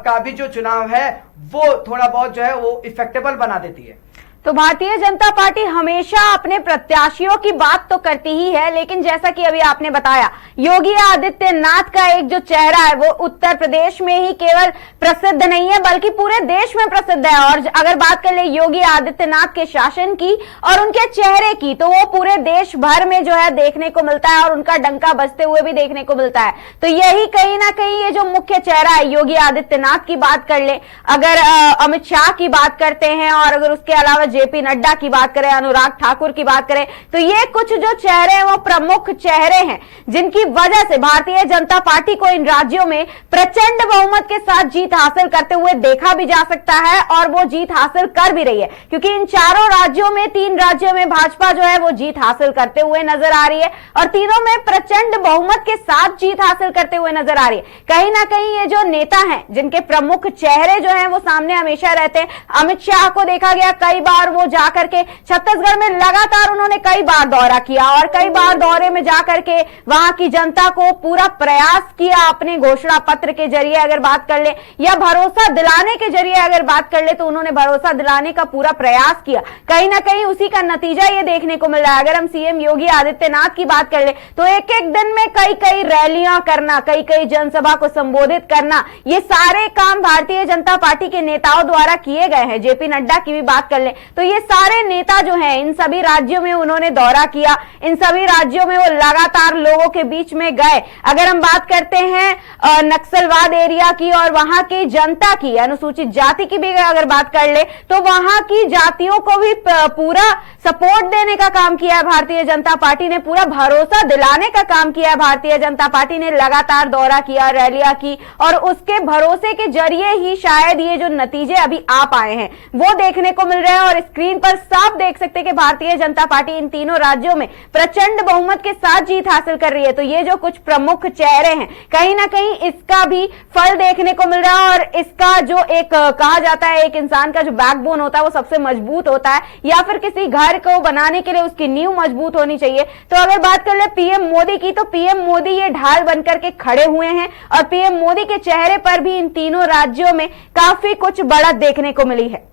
का भी जो चुनाव है वो थोड़ा बहुत जो है वो इफेक्टेबल बना देती है? तो भारतीय जनता पार्टी हमेशा अपने प्रत्याशियों की बात तो करती ही है, लेकिन जैसा कि अभी आपने बताया, योगी आदित्यनाथ का एक जो चेहरा है वो उत्तर प्रदेश में ही केवल प्रसिद्ध नहीं है बल्कि पूरे देश में प्रसिद्ध है। और अगर बात कर ले योगी आदित्यनाथ के शासन की और उनके चेहरे की, तो वो पूरे देश भर में जो है देखने को मिलता है और उनका डंका बजते हुए भी देखने को मिलता है। तो यही कहीं ना कहीं ये जो मुख्य चेहरा है योगी आदित्यनाथ की बात कर ले, अगर अमित शाह की बात करते हैं और अगर उसके अलावा जेपी नड्डा की बात करें, अनुराग ठाकुर की बात करें, तो ये कुछ जो चेहरे हैं वो प्रमुख चेहरे हैं जिनकी वजह से भारतीय जनता पार्टी को इन राज्यों में प्रचंड बहुमत के साथ जीत हासिल करते हुए देखा भी जा सकता है और वो जीत हासिल कर भी रही है, क्योंकि इन चारों राज्यों में 3 राज्यों में भाजपा जो है वो जीत हासिल करते हुए नजर आ रही है और तीनों में प्रचंड बहुमत के साथ जीत हासिल करते हुए नजर आ रही है। कहीं ना कहीं ये जो नेता हैं जिनके प्रमुख चेहरे जो हैं वो सामने हमेशा रहते हैं। अमित शाह को देखा गया कई बार वो जाकर के छत्तीसगढ़ में लगातार उन्होंने कई बार दौरा किया और कई बार दौरे में जाकर के वहां की जनता को पूरा प्रयास किया अपने घोषणा पत्र के जरिए अगर बात कर ले या भरोसा दिलाने के जरिए अगर बात कर ले, तो उन्होंने भरोसा दिलाने का पूरा प्रयास किया। कहीं ना कहीं उसी का नतीजा ये देखने को मिल रहा है। अगर हम सीएम योगी आदित्यनाथ की बात कर ले तो एक एक दिन में कई रैलियां करना, कई जनसभा को संबोधित करना, ये सारे काम भारतीय जनता पार्टी के नेताओं द्वारा किए गए हैं। जेपी नड्डा की भी बात कर ले तो ये सारे नेता जो हैं इन सभी राज्यों में उन्होंने दौरा किया, इन सभी राज्यों में वो लगातार लोगों के बीच में गए। अगर हम बात करते हैं नक्सलवाद एरिया की और वहां की जनता की, अनुसूचित जाति की भी अगर बात कर ले तो वहां की जातियों को भी पूरा सपोर्ट देने का काम किया है भारतीय जनता पार्टी ने, पूरा भरोसा दिलाने का काम किया है भारतीय जनता पार्टी ने। लगातार दौरा किया, रैलियां की और उसके भरोसे के जरिए ही शायद ये जो नतीजे अभी आ पाए हैं वो देखने को मिल रहे हैं और स्क्रीन पर साफ देख सकते हैं कि भारतीय जनता पार्टी इन तीनों राज्यों में प्रचंड बहुमत के साथ जीत हासिल कर रही है। तो ये जो कुछ प्रमुख चेहरे हैं, कहीं ना कहीं इसका भी फल देखने को मिल रहा है। और इसका जो एक कहा जाता है, एक इंसान का जो बैकबोन होता है वो सबसे मजबूत होता है, या फिर किसी घर को बनाने के लिए उसकी नींव मजबूत होनी चाहिए। तो अगर बात कर ले पीएम मोदी की, तो पीएम मोदी ये ढाल बनकर के खड़े हुए हैं और पीएम मोदी के चेहरे पर भी इन तीनों राज्यों में काफी कुछ बढ़त देखने को मिली है।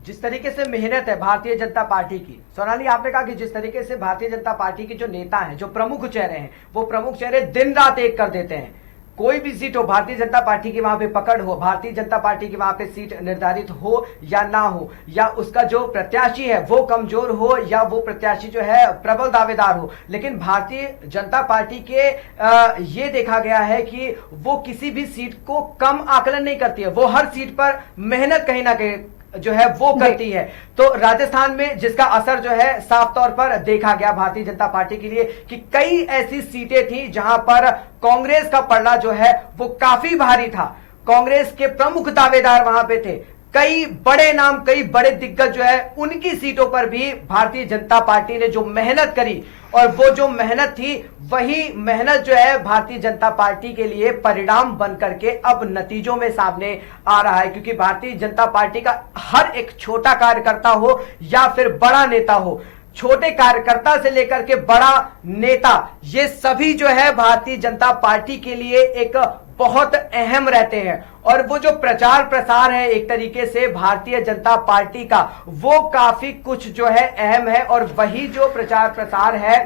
जिस तरीके से मेहनत है भारतीय जनता पार्टी की, सोनाली आपने कहा कि जिस तरीके से भारतीय जनता पार्टी के जो नेता हैं, जो प्रमुख चेहरे हैं, वो प्रमुख चेहरे दिन रात एक कर देते हैं। कोई भी सीट हो, भारतीय जनता पार्टी की वहां पे पकड़ हो, भारतीय जनता पार्टी की वहां पे सीट निर्धारित हो या ना हो, या उसका जो प्रत्याशी है वो कमजोर हो या वो प्रत्याशी जो है प्रबल दावेदार हो, लेकिन भारतीय जनता पार्टी के ये देखा गया है कि वो किसी भी सीट को कम आकलन नहीं करती है। वो हर सीट पर मेहनत कहीं ना कहीं जो है वो करती है। तो राजस्थान में जिसका असर जो है साफ तौर पर देखा गया भारतीय जनता पार्टी के लिए कि कई ऐसी सीटें थी जहां पर कांग्रेस का पलड़ा जो है वो काफी भारी था। कांग्रेस के प्रमुख दावेदार वहां पे थे, कई बड़े नाम, कई बड़े दिग्गज जो है, उनकी सीटों पर भी भारतीय जनता पार्टी ने जो मेहनत करी, और वो जो मेहनत थी वही मेहनत जो है भारतीय जनता पार्टी के लिए परिणाम बन करके अब नतीजों में सामने आ रहा है। क्योंकि भारतीय जनता पार्टी का हर एक छोटा कार्यकर्ता हो या फिर बड़ा नेता हो, छोटे कार्यकर्ता से लेकर के बड़ा नेता, ये सभी जो है भारतीय जनता पार्टी के लिए एक बहुत अहम रहते हैं। और वो जो प्रचार प्रसार है एक तरीके से भारतीय जनता पार्टी का, वो काफी कुछ जो है अहम है। और वही जो प्रचार प्रसार है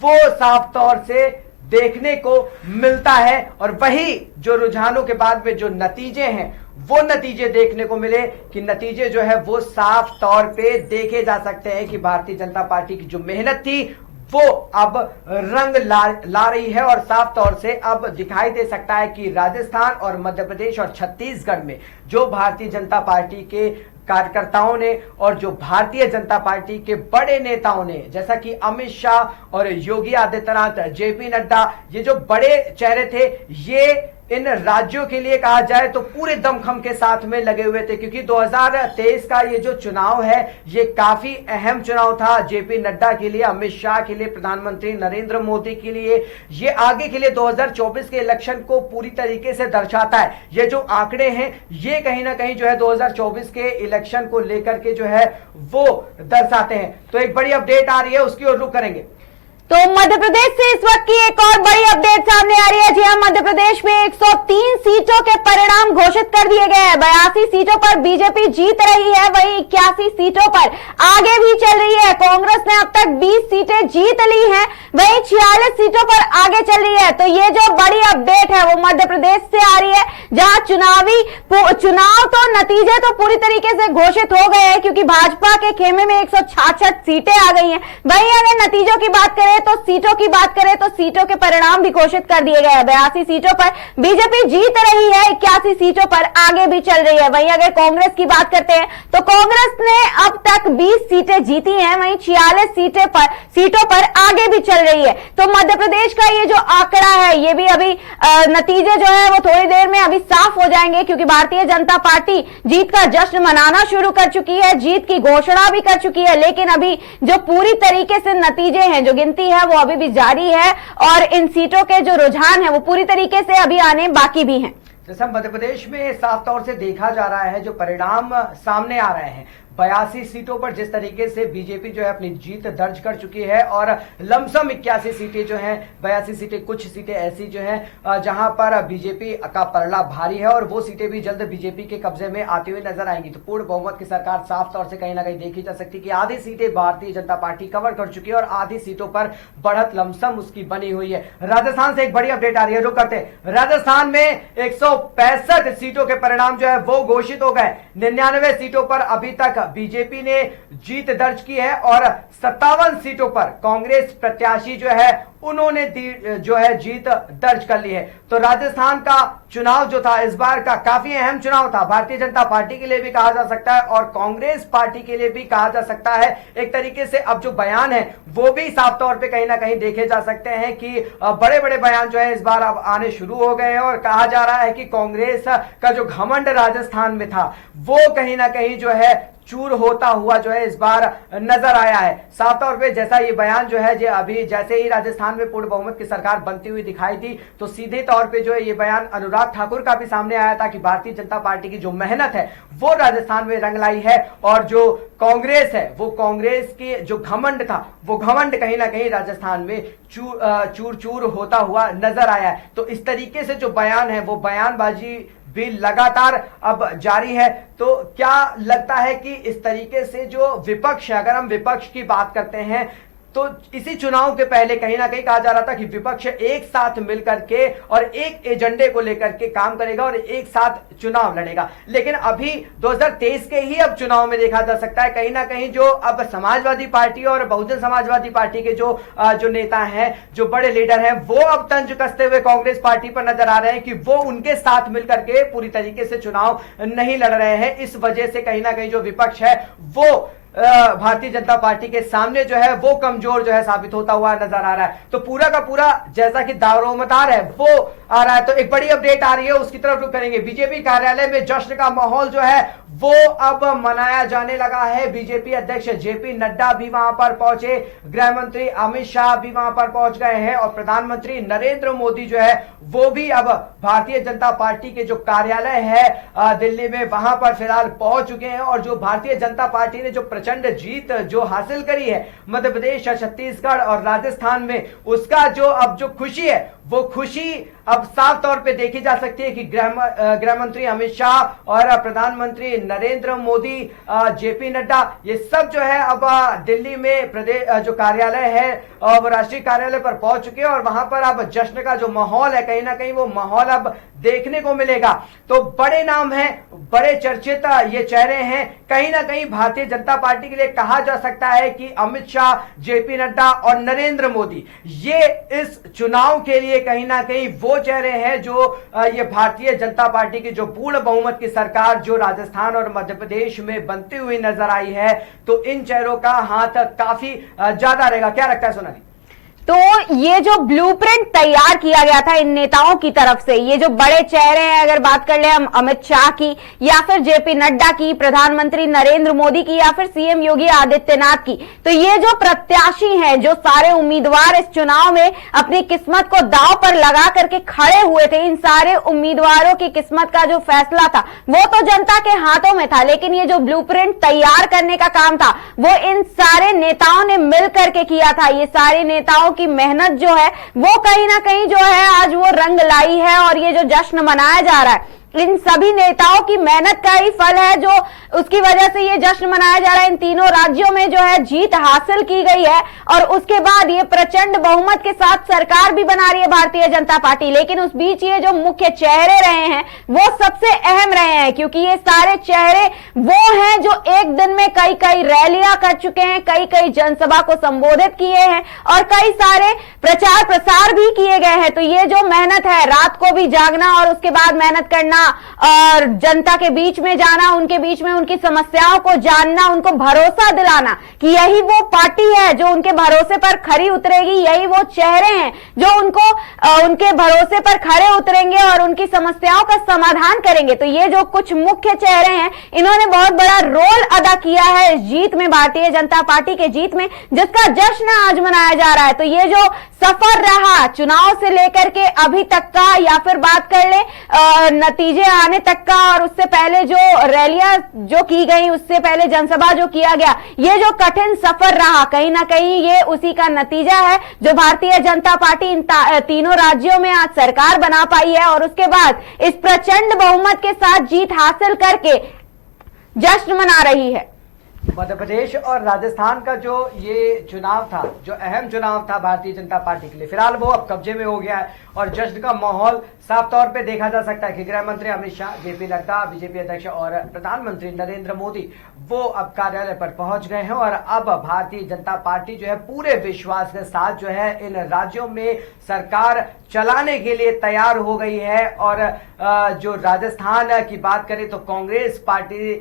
वो साफ तौर से देखने को मिलता है, और वही जो रुझानों के बाद में जो नतीजे हैं वो नतीजे देखने को मिले कि नतीजे जो है वो साफ तौर पे देखे जा सकते हैं कि भारतीय जनता पार्टी की जो मेहनत थी वो अब रंग ला रही है। और साफ तौर से अब दिखाई दे सकता है कि राजस्थान और मध्य प्रदेश और छत्तीसगढ़ में जो भारतीय जनता पार्टी के कार्यकर्ताओं ने और जो भारतीय जनता पार्टी के बड़े नेताओं ने, जैसा कि अमित शाह और योगी आदित्यनाथ, जेपी नड्डा, ये जो बड़े चेहरे थे, ये इन राज्यों के लिए कहा जाए तो पूरे दमखम के साथ में लगे हुए थे। क्योंकि 2023 का ये जो चुनाव है ये काफी अहम चुनाव था जेपी नड्डा के लिए, अमित शाह के लिए, प्रधानमंत्री नरेंद्र मोदी के लिए। ये आगे के लिए 2024 के इलेक्शन को पूरी तरीके से दर्शाता है। ये जो आंकड़े हैं ये कहीं ना कहीं जो है 2024 के इलेक्शन को लेकर के जो है वो दर्शाते हैं। तो एक बड़ी अपडेट आ रही है, उसकी ओर रुख करेंगे। तो मध्य प्रदेश से इस वक्त की एक और बड़ी अपडेट सामने आ रही है। जी हां, मध्य प्रदेश में 103 सीटों के परिणाम घोषित कर दिए गए हैं। 82 सीटों पर बीजेपी जीत रही है, वहीं 81 सीटों पर आगे भी चल रही है। कांग्रेस ने अब तक 20 सीटें जीत ली हैं, वहीं 46 सीटों पर आगे चल रही है। तो ये जो बड़ी अपडेट है वो मध्य प्रदेश से आ रही है, जहां चुनाव तो नतीजे तो पूरी तरीके से घोषित हो गए हैं, क्योंकि भाजपा के खेमे में 166 सीटें आ गई हैं। वहीं अगर नतीजों की बात करें तो सीटों की बात करें तो सीटों के परिणाम भी घोषित कर दिए गए हैं। 82 सीटों पर बीजेपी जीत रही है, 81 सीटों पर आगे भी चल रही है। वहीं अगर कांग्रेस की बात करते हैं तो कांग्रेस ने अब तक 20 सीटें जीती हैं, वहीं 46 सीटों पर आगे भी चल रही है। तो मध्य प्रदेश का ये जो आंकड़ा है ये भी अभी नतीजे जो है वो थोड़ी देर में अभी साफ हो जाएंगे, क्योंकि भारतीय जनता पार्टी जीत का जश्न मनाना शुरू कर चुकी है, जीत की घोषणा भी कर चुकी है। लेकिन अभी जो पूरी तरीके से नतीजे हैं, जो गिनती है वो अभी भी जारी है, और इन सीटों के जो रुझान है वो पूरी तरीके से अभी आने बाकी भी हैं। जैसा मध्य प्रदेश में साफ तौर से देखा जा रहा है, जो परिणाम सामने आ रहे हैं, 82 सीटों पर जिस तरीके से बीजेपी जो है अपनी जीत दर्ज कर चुकी है, और लमसम 81 सीटें जो हैं, 82 सीटें, कुछ सीटें ऐसी जो हैं जहां पर बीजेपी का पलड़ा भारी है, और वो सीटें भी जल्द बीजेपी के कब्जे में आती हुई नजर आएंगी। तो पूर्ण बहुमत की सरकार साफ तौर से कहीं ना कहीं देखी जा सकती है कि आधी सीटें भारतीय जनता पार्टी कवर कर चुकी है, और आधी सीटों पर बढ़त लमसम उसकी बनी हुई है। राजस्थान से एक बड़ी अपडेट आ रही है, रुक करते हैं। राजस्थान में 165 सीटों के परिणाम जो है वो घोषित हो गए। 99 सीटों पर अभी तक बीजेपी ने जीत दर्ज की है और 57 सीटों पर कांग्रेस प्रत्याशी जो है उन्होंने जो है जीत दर्ज कर ली है। तो राजस्थान का चुनाव जो था इस बार का काफी अहम चुनाव था, भारतीय जनता पार्टी के लिए भी कहा जा सकता है और कांग्रेस पार्टी के लिए भी कहा जा सकता है। एक तरीके से अब जो बयान है वो भी साफ तौर पे कहीं ना कहीं देखे जा सकते हैं कि बड़े बड़े बयान जो है इस बार अब आने शुरू हो गए हैं और कहा जा रहा है कि कांग्रेस का जो घमंड राजस्थान में था वो कहीं ना कहीं जो है चूर होता हुआ जो है इस बार नजर आया है। साफ तौर पे जैसा ये बयान जो है अभी जैसे ही राजस्थान में पूर्ण बहुमत की सरकार बनती हुई दिखाई दी तो सीधे तौर पे जो है ये बयान अनुराग ठाकुर का भी सामने आया था कि भारतीय जनता पार्टी की जो मेहनत है वो राजस्थान में रंग लाई है और जो कांग्रेस है वो कांग्रेस की जो घमंड था वो घमंड कहीं ना कहीं राजस्थान में चूर चूर होता हुआ नजर आया है। तो इस तरीके से जो बयान है वो बयानबाजी भी लगातार अब जारी है। तो क्या लगता है कि इस तरीके से जो विपक्ष है, अगर हम विपक्ष की बात करते हैं तो इसी चुनाव के पहले कहीं ना कहीं कहा जा रहा था कि विपक्ष एक साथ मिलकर के और एक एजेंडे को लेकर के काम करेगा और एक साथ चुनाव लड़ेगा, लेकिन अभी 2023 के ही अब चुनाव में देखा जा सकता है कहीं ना कहीं जो अब समाजवादी पार्टी और बहुजन समाजवादी पार्टी के जो नेता हैं, जो बड़े लीडर हैं, वो अब तंज कसते हुए कांग्रेस पार्टी पर नजर आ रहे हैं कि वो उनके साथ मिलकर के पूरी तरीके से चुनाव नहीं लड़ रहे हैं। इस वजह से कहीं ना कहीं जो विपक्ष है वो भारतीय जनता पार्टी के सामने जो है वो कमजोर जो है साबित होता हुआ नजर आ रहा है। तो पूरा का पूरा जैसा कि दारोमदार है वो आ रहा है। तो एक बड़ी अपडेट आ रही है, उसकी तरफ रुख करेंगे। बीजेपी कार्यालय में जश्न का माहौल जो है वो अब मनाया जाने लगा है। बीजेपी अध्यक्ष जेपी नड्डा भी वहां पर पहुंचे, गृह मंत्री अमित शाह भी वहां पर पहुंच गए हैं और प्रधानमंत्री नरेंद्र मोदी जो है वो भी अब भारतीय जनता पार्टी के जो कार्यालय है दिल्ली में वहां पर फिलहाल पहुंच चुके हैं। और जो भारतीय जनता पार्टी ने जो प्रचंड जीत जो हासिल करी है मध्य प्रदेश, छत्तीसगढ़ और राजस्थान में, उसका जो खुशी है वो खुशी अब साफ तौर पे देखी जा सकती है कि गृह मंत्री अमित शाह और प्रधानमंत्री नरेंद्र मोदी, जेपी नड्डा, ये सब जो है अब दिल्ली में प्रदेश जो कार्यालय है वो राष्ट्रीय कार्यालय पर पहुंच चुके हैं और वहां पर अब जश्न का जो माहौल है कहीं ना कहीं वो माहौल अब देखने को मिलेगा। तो बड़े नाम हैं, बड़े चर्चित ये चेहरे हैं। कहीं ना कहीं भारतीय जनता पार्टी के लिए कहा जा सकता है कि अमित शाह, जेपी नड्डा और नरेंद्र मोदी ये इस चुनाव के लिए कहीं ना कहीं वो चेहरे हैं जो ये भारतीय जनता पार्टी की जो पूर्ण बहुमत की सरकार जो राजस्थान और मध्य प्रदेश में बनती हुई नजर आई है, तो इन चेहरों का हाथ काफी ज्यादा रहेगा। क्या लगता है सोनाली? तो ये जो ब्लूप्रिंट तैयार किया गया था इन नेताओं की तरफ से, ये जो बड़े चेहरे हैं, अगर बात कर ले हम अमित शाह की या फिर जेपी नड्डा की, प्रधानमंत्री नरेंद्र मोदी की या फिर सीएम योगी आदित्यनाथ की, तो ये जो प्रत्याशी हैं, जो सारे उम्मीदवार इस चुनाव में अपनी किस्मत को दांव पर लगा करके खड़े हुए थे, इन सारे उम्मीदवारों की किस्मत का जो फैसला था वो तो जनता के हाथों में था, लेकिन ये जो ब्लूप्रिंट तैयार करने का काम था वो इन सारे नेताओं ने मिल करके किया था। ये सारे नेताओं की मेहनत जो है वो कहीं ना कहीं जो है आज वो रंग लाई है और ये जो जश्न मनाया जा रहा है इन सभी नेताओं की मेहनत का ही फल है, जो उसकी वजह से ये जश्न मनाया जा रहा है। इन तीनों राज्यों में जो है जीत हासिल की गई है और उसके बाद ये प्रचंड बहुमत के साथ सरकार भी बना रही है भारतीय जनता पार्टी। लेकिन उस बीच ये जो मुख्य चेहरे रहे हैं वो सबसे अहम रहे हैं, क्योंकि ये सारे चेहरे वो हैं जो एक दिन में कई कई रैलियां कर चुके हैं, कई कई जनसभा को संबोधित किए हैं और कई सारे प्रचार प्रसार भी किए गए हैं। तो ये जो मेहनत है, रात को भी जागना और उसके बाद मेहनत करना और जनता के बीच में जाना, उनके बीच में उनकी समस्याओं को जानना, उनको भरोसा दिलाना कि यही वो पार्टी है जो उनके भरोसे पर खरी उतरेगी, यही वो चेहरे हैं जो उनको उनके भरोसे पर खड़े उतरेंगे और उनकी समस्याओं का समाधान करेंगे। तो ये जो कुछ मुख्य चेहरे हैं इन्होंने बहुत बड़ा रोल अदा किया है इस जीत में, भारतीय जनता पार्टी के जीत में, जिसका जश्न आज मनाया जा रहा है। तो ये जो सफर रहा चुनाव से लेकर के अभी तक का, या फिर बात कर ले नतीजे आने तक का और उससे पहले जो रैलियां जो की गई, उससे पहले जनसभा जो किया गया, ये जो कठिन सफर रहा कहीं ना कहीं ये उसी का नतीजा है जो भारतीय जनता पार्टी इन तीनों राज्यों में आज सरकार बना पाई है और उसके बाद इस प्रचंड बहुमत के साथ जीत हासिल करके जश्न मना रही है। मध्य प्रदेश और राजस्थान का जो ये चुनाव था, जो अहम चुनाव था भारतीय जनता पार्टी के लिए, फिलहाल वो अब कब्जे में हो गया है और जश्न का माहौल साफ तौर पे देखा जा सकता है कि गृह मंत्री अमित शाह, जेपी नड्डा, बीजेपी अध्यक्ष और प्रधानमंत्री नरेंद्र मोदी वो अब कार्यालय पर पहुंच गए हैं और अब भारतीय जनता पार्टी जो है पूरे विश्वास के साथ जो है इन राज्यों में सरकार चलाने के लिए तैयार हो गई है। और जो राजस्थान की बात करें तो कांग्रेस पार्टी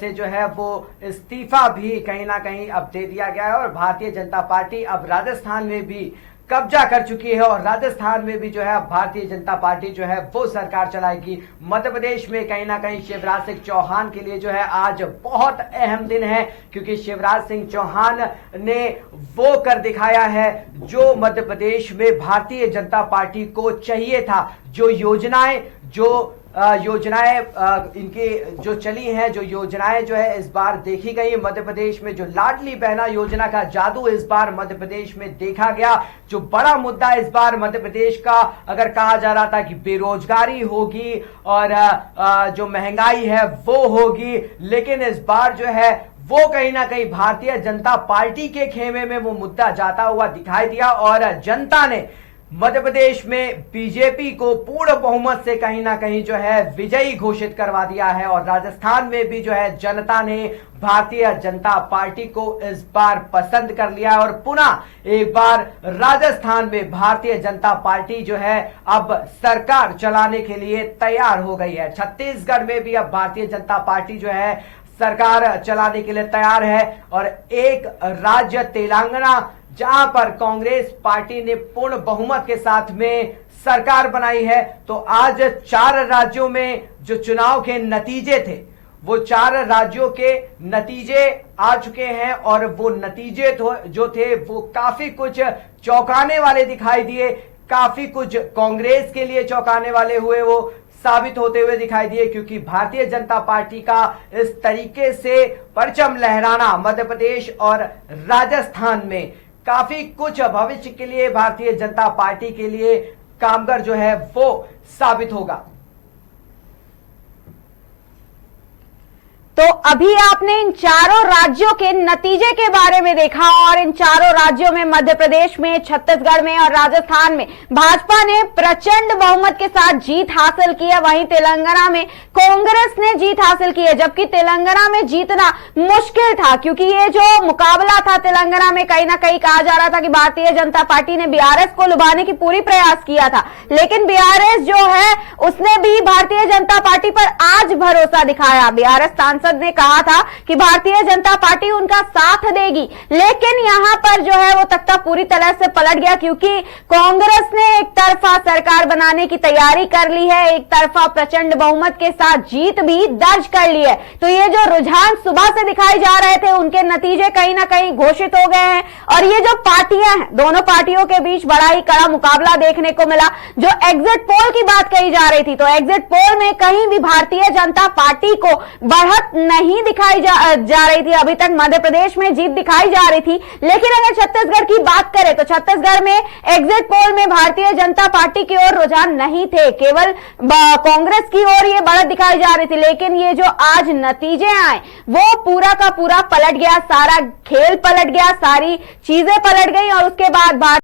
से जो है वो इस्तीफा भी कहीं ना कहीं अब दे दिया गया है और भारतीय जनता पार्टी अब राजस्थान में भी कब्जा कर चुकी है और राजस्थान में भी जो है भारतीय जनता पार्टी जो है वो सरकार चलाएगी। मध्य प्रदेश में कहीं ना कहीं शिवराज सिंह चौहान के लिए जो है आज बहुत अहम दिन है, क्योंकि शिवराज सिंह चौहान ने वो कर दिखाया है जो मध्य प्रदेश में भारतीय जनता पार्टी को चाहिए था। जो योजनाएं इनकी जो चली हैं, जो योजनाएं जो है इस बार देखी गई मध्य प्रदेश में, जो लाडली बहना योजना का जादू इस बार मध्य प्रदेश में देखा गया। जो बड़ा मुद्दा इस बार मध्य प्रदेश का अगर कहा जा रहा था कि बेरोजगारी होगी और जो महंगाई है वो होगी, लेकिन इस बार जो है वो कहीं ना कहीं भारतीय जनता पार्टी के खेमे में वो मुद्दा जाता हुआ दिखाई दिया और जनता ने मध्य प्रदेश में बीजेपी को पूर्ण बहुमत से कहीं ना कहीं जो है विजयी घोषित करवा दिया है। और राजस्थान में भी जो है जनता ने भारतीय जनता पार्टी को इस बार पसंद कर लिया और पुनः एक बार राजस्थान में भारतीय जनता पार्टी जो है अब सरकार चलाने के लिए तैयार हो गई है। छत्तीसगढ़ में भी अब भारतीय जनता पार्टी जो है सरकार चलाने के लिए तैयार है और एक राज्य तेलंगाना जहां पर कांग्रेस पार्टी ने पूर्ण बहुमत के साथ में सरकार बनाई है, तो आज 4 राज्यों में जो चुनाव के नतीजे थे वो 4 राज्यों के नतीजे आ चुके हैं और वो नतीजे जो थे वो काफी कुछ चौंकाने वाले दिखाई दिए, काफी कुछ कांग्रेस के लिए चौंकाने वाले हुए वो साबित होते हुए दिखाई दिए, क्योंकि भारतीय जनता पार्टी का इस तरीके से परचम लहराना मध्य प्रदेश और राजस्थान में काफी कुछ भविष्य के लिए भारतीय जनता पार्टी के लिए कामगर जो है वो साबित होगा। तो अभी आपने इन 4 राज्यों के नतीजे के बारे में देखा और इन 4 राज्यों में मध्य प्रदेश में, छत्तीसगढ़ में और राजस्थान में भाजपा ने प्रचंड बहुमत के साथ जीत हासिल की है। वहीं तेलंगाना में कांग्रेस ने जीत हासिल की है, जबकि तेलंगाना में जीतना मुश्किल था, क्योंकि ये जो मुकाबला था तेलंगाना में कहीं ना कहीं कहा जा रहा था कि भारतीय जनता पार्टी ने बीआरएस को लुभाने की पूरी प्रयास किया था, लेकिन बीआरएस जो है उसने भी भारतीय जनता पार्टी पर आज भरोसा दिखाया। बीआरएस सांसद ने कहा था कि भारतीय जनता पार्टी उनका साथ देगी, लेकिन यहां पर जो है वो तख्ता पूरी तरह से पलट गया, क्योंकि कांग्रेस ने एक तरफा सरकार बनाने की तैयारी कर ली है, एक तरफा प्रचंड बहुमत के साथ जीत भी दर्ज कर ली है। तो ये जो रुझान सुबह से दिखाई जा रहे थे उनके नतीजे कहीं ना कहीं घोषित हो गए हैं और ये जो पार्टियां हैं, दोनों पार्टियों के बीच बड़ा ही कड़ा मुकाबला देखने को मिला। जो एग्जिट पोल की बात कही जा रही थी, तो एग्जिट पोल में कहीं भी भारतीय जनता पार्टी को बढ़त नहीं दिखाई जा रही थी। अभी तक मध्य प्रदेश में जीत दिखाई जा रही थी, लेकिन अगर छत्तीसगढ़ की बात करें तो छत्तीसगढ़ में एग्जिट पोल में भारतीय जनता पार्टी की ओर रुझान नहीं थे, केवल कांग्रेस की ओर ये बढ़त दिखाई जा रही थी। लेकिन ये जो आज नतीजे आए वो पूरा का पूरा पलट गया, सारा खेल पलट गया, सारी चीजें पलट गई और उसके बाद